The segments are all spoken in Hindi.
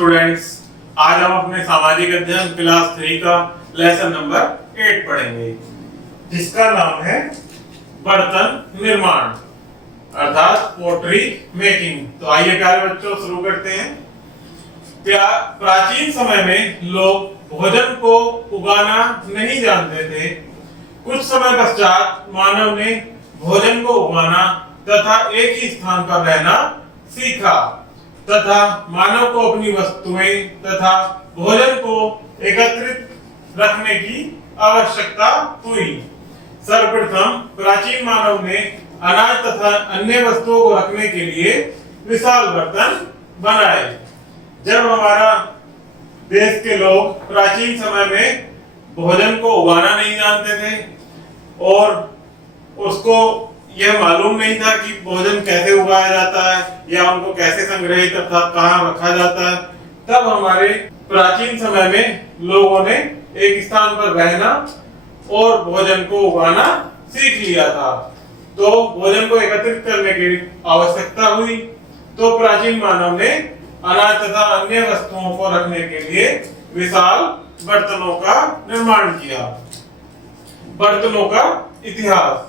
स्टूडेंट्स, आज हम अपने सामाजिक अध्ययन क्लास 3 का लेसन नंबर 8 पढ़ेंगे, जिसका नाम है बर्तन निर्माण अर्थात पोट्री मेकिंग। तो आइए प्यारे बच्चों शुरू करते हैं। प्राचीन समय में लोग भोजन को उगाना नहीं जानते थे। कुछ समय पश्चात मानव ने भोजन को उगाना तथा एक ही स्थान पर रहना सीखा तथा मानव को अपनी वस्तुएं तथा भोजन को एकत्रित रखने की आवश्यकता हुई। सर्वप्रथम प्राचीन मानव ने अनाज तथा अन्य वस्तुओं को रखने के लिए विशाल बर्तन बनाए। जब हमारा देश के लोग प्राचीन समय में भोजन को उगाना नहीं जानते थे और उसको यह मालूम नहीं था कि भोजन कैसे उगाया जाता है या उनको कैसे संग्रहित अर्थात कहाँ रखा जाता है, तब हमारे प्राचीन समय में लोगों ने एक स्थान पर रहना और भोजन को उगाना सीख लिया था। तो भोजन को एकत्रित करने की आवश्यकता हुई, तो प्राचीन मानव ने अनाज तथा अन्य वस्तुओं को रखने के लिए विशाल बर्तनों का निर्माण किया। बर्तनों का इतिहास।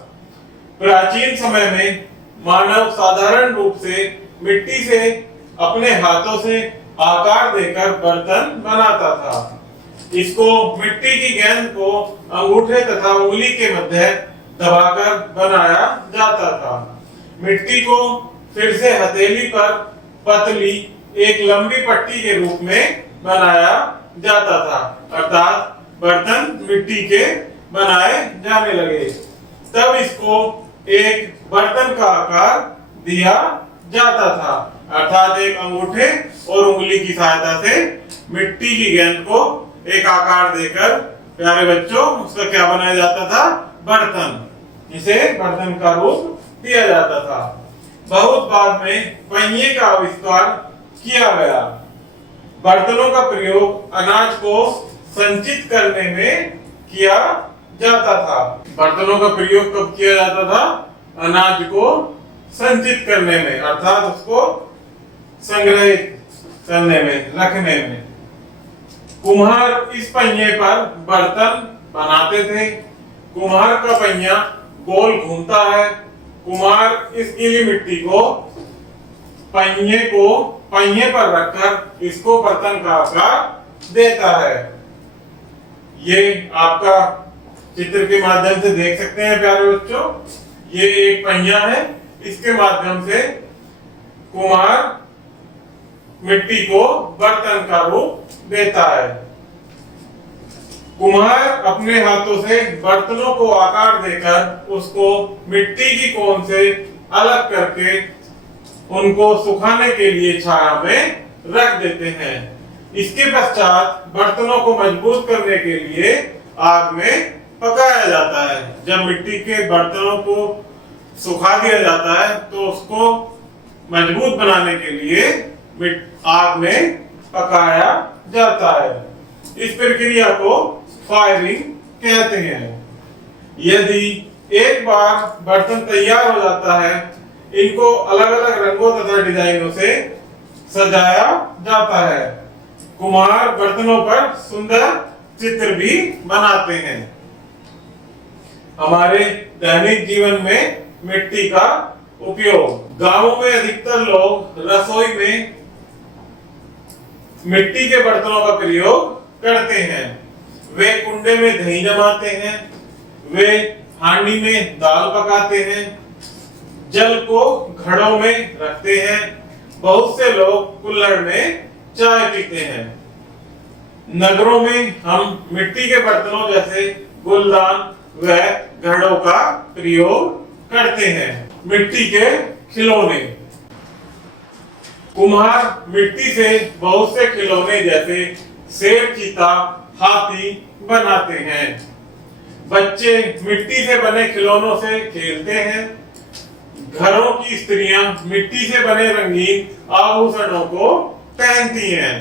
प्राचीन समय में मानव साधारण रूप से मिट्टी से अपने हाथों से आकार देकर बर्तन बनाता था। इसको मिट्टी की गेंद को अंगूठे तथा उंगली के मध्य दबाकर बनाया जाता था। मिट्टी को फिर से हथेली पर पतली एक लंबी पट्टी के रूप में बनाया जाता था, अर्थात बर्तन मिट्टी के बनाए जाने लगे। तब इसको एक बर्तन का आकार दिया जाता था, अर्थात एक अंगूठे और उंगली की सहायता से मिट्टी की गेंद को एक आकार देकर प्यारे बच्चों उसका क्या बनाया जाता था? बर्तन। इसे बर्तन का रूप दिया जाता था। बहुत बाद में पहिए का आविष्कार किया गया। बर्तनों का प्रयोग अनाज को संचित करने में किया जाता था। बर्तनों का प्रयोग कब किया जाता था? अनाज को संचित करने में, अर्थात उसको संग्रहित करने में, रखने में। कुम्हार इस पहिए पर बर्तन बनाते थे। कुम्हार का पहिया गोल घूमता है। कुम्हार इस गीली मिट्टी को पहिए पर रखकर इसको बर्तन का आकार देता है। ये आपका चित्र के माध्यम से देख सकते हैं प्यारे बच्चों। ये एक पहिया है, इसके माध्यम से कुम्हार मिट्टी को बर्तन का रूप देता है। कुम्हार अपने हाथों से बर्तनों को आकार देकर उसको मिट्टी की कोन से अलग करके उनको सुखाने के लिए छाया में रख देते हैं। इसके पश्चात बर्तनों को मजबूत करने के लिए आग में पकाया जाता है। जब मिट्टी के बर्तनों को सुखा दिया जाता है तो उसको मजबूत बनाने के लिए आग में पकाया जाता है। इस प्रक्रिया को फायरिंग कहते हैं। यदि एक बार बर्तन तैयार हो जाता है, इनको अलग अलग रंगों तथा डिजाइनों से सजाया जाता है। कुम्हार बर्तनों पर सुंदर चित्र भी बनाते हैं। हमारे दैनिक जीवन में मिट्टी का उपयोग। गांवों में अधिकतर लोग रसोई में मिट्टी के बर्तनों का प्रयोग करते हैं। वे कुंडे में दही जमाते हैं, वे हांडी में दाल पकाते हैं, जल को घड़ों में रखते हैं। बहुत से लोग कुल्हड़ में चाय पीते हैं। नगरों में हम मिट्टी के बर्तनों जैसे गुलदान व घड़ों का प्रयोग करते हैं। मिट्टी के खिलौने। कुम्हार मिट्टी से बहुत से खिलौने जैसे शेर, चीता, हाथी बनाते हैं। बच्चे मिट्टी से बने खिलौनों से खेलते हैं। घरों की स्त्रियां मिट्टी से बने रंगीन आभूषणों को पहनती हैं।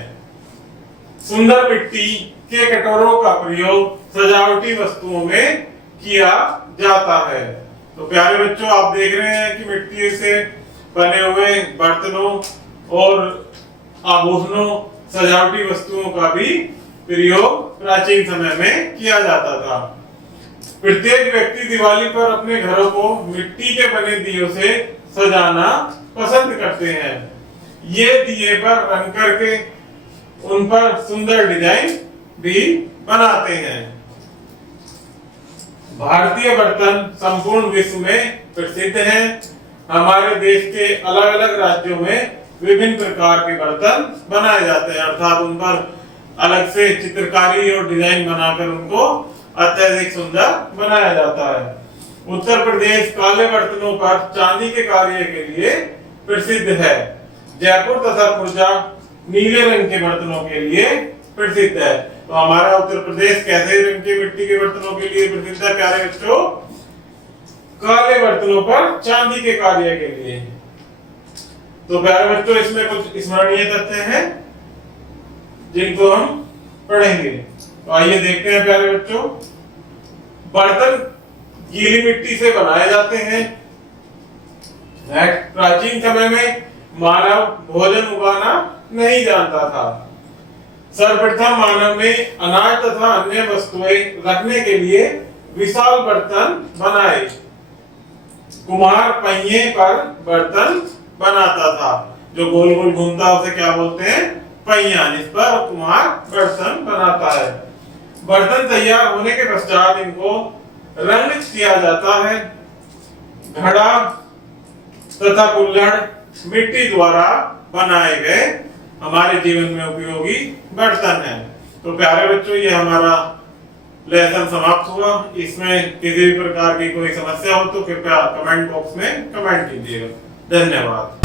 सुंदर मिट्टी के कटोरों का प्रयोग सजावटी वस्तुओं में किया जाता है। तो प्यारे बच्चों, आप देख रहे हैं कि मिट्टी से बने हुए बर्तनों और आभूषणों सजावटी वस्तुओं का भी प्रयोग प्राचीन समय में किया जाता था। प्रत्येक व्यक्ति दिवाली पर अपने घरों को मिट्टी के बने दियों से सजाना पसंद करते हैं। ये दिए पर रंग करके उन पर सुंदर डिजाइन भी बनाते हैं। भारतीय बर्तन संपूर्ण विश्व में प्रसिद्ध हैं। हमारे देश के अलग अलग राज्यों में विभिन्न प्रकार के बर्तन बनाए जाते हैं, अर्थात उन पर अलग से चित्रकारी और डिजाइन बनाकर उनको अत्यधिक सुंदर बनाया जाता है। उत्तर प्रदेश काले बर्तनों पर चांदी के कार्य के लिए प्रसिद्ध है। जयपुर तथा खुर्जा नीले रंग के बर्तनों के लिए प्रसिद्ध है। तो हमारा उत्तर प्रदेश कैसे रंग के मिट्टी के बर्तनों के लिए प्रसिद्ध है प्यारे बच्चों? काले बर्तनों पर चांदी के कार्य के लिए। तो प्यारे बच्चों, इसमें कुछ स्मरणीय तथ्य हैं जिनको हम पढ़ेंगे। तो आइए देखते हैं प्यारे बच्चों। बर्तन गीली मिट्टी से बनाए जाते हैं। प्राचीन समय में मानव भोजन उगाना नहीं जानता था। सर्वप्रथम मानव ने अनाज तथा अन्य वस्तुएं रखने के लिए विशाल बर्तन बनाए। कुम्हार पहिए पर बर्तन बनाता था। जो गोल गोल घूमता है उसे क्या बोलते हैं? पहिया, जिस पर कुम्हार बर्तन बनाता है। बर्तन तैयार होने के पश्चात इनको रंग किया जाता है। घड़ा तथा कुल्हड़ मिट्टी द्वारा बनाए गए हमारे जीवन में उपयोगी बर्तन हैं। तो प्यारे बच्चों, ये हमारा लेसन समाप्त हुआ। इसमें किसी भी प्रकार की कोई समस्या हो तो कृपया कमेंट बॉक्स में कमेंट कीजिएगा। धन्यवाद।